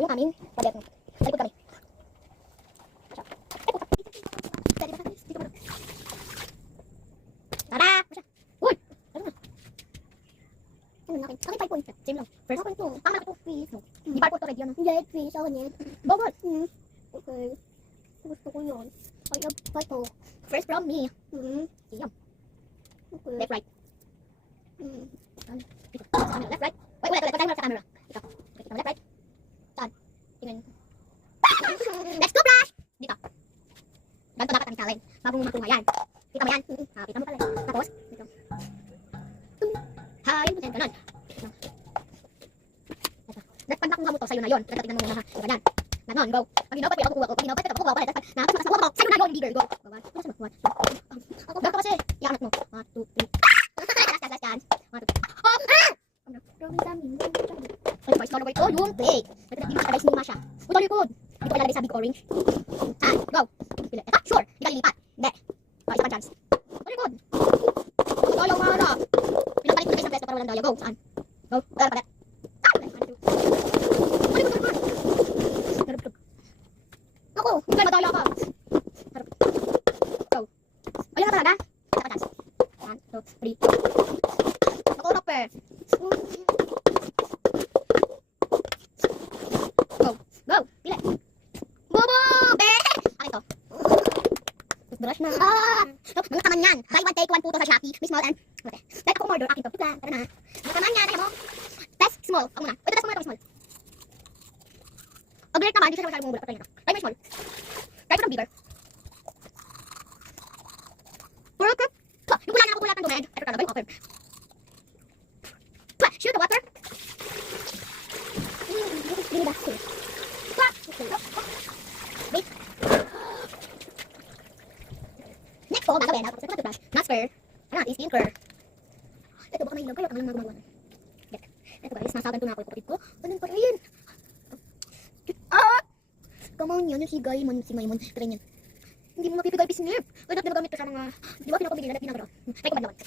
yung aming paderno. Sa likod kami. Tada! Masya. Uy! Ano na? Ano na akin? Akin 5 points. Same lang. First. Akin to. Ang malaki to. Please. Di bar point already yun. Hindi. Please. Akin yan. Bawal. Okay. Gusto ko yun. I love photo. First from me. Yum. Okay. Left, right. Left, right. Wait, wala tayo sa camera. Ito. Left, right. Saan? Tingnan. Let's go, Flash! Dito. Ganito dapat ang challenge. Bago mo makuha yan. Kita mo yan. Kita mo pala. Tapos, dito. Hi! Ganun. Ito. Pag nakuha mo to, sa'yo na yun. Tignan mo muna ha. Diba yan? Ganon, go. Pag ginaw pa, pwede ako kukuha ko. Pag ginaw pa, pwede ako kukuha ko. Nakapit mo sa kuha ko. Sa'yo na yun, bigger. Go. Ako, ganito kasi. Iangat mo. 1, 2, 3. Last chance. 1, 2, 3. Oh! Ay, first number ito, yung plate. Hindi mo siya guys, siya. Ito likod. Dito ko ilalagay sa big orange. Go. Ito, sure. Hindi ka lilipat. Hindi. Isa pa chance. Ito likod. Daya, wala. Pinapalit ko na guys ang pesto para walang daya. Go. Saan? Go. Wala na palit. Ako, hindi madaya ka. Go. Ayun na talaga. Isa pa chance. 1, 2, 3. Ako, rapper. Go! Pila! Bobo! Bere! Ano ito? Toothbrush na. Mga kaman yan. Buy one take one po to sa Shopee. May small and... Okay. Like ako order. Akin to. Tara na. Mga kaman yan. Kaya mo. Test small. Ako muna. Ito test muna itong small. Upgrade naman. Hindi siya masyadong mumula. Try mo small. Try ko ng bigger. Puro ka. Yung wala na ako kulatan dumed. Ito talaga yung offer. Shoot the water. Give me that too. Wait. Next po, gagawin. Tapos ito na toothbrush. Masker. Ano natin? Skinker. Ito baka may ilaw. Kaya ang mga gumagawa. Ito guys, nasagan to na ako yung kapatid ko. Ganun pa rin. Come on yun. Yung higay mo. Si Maymon. Kaya yan. Hindi mo mapipigay bisnip. Ay, dapat nagamit ko sa mga... Di ba pinakabili na pinagro? Try ko ba naman?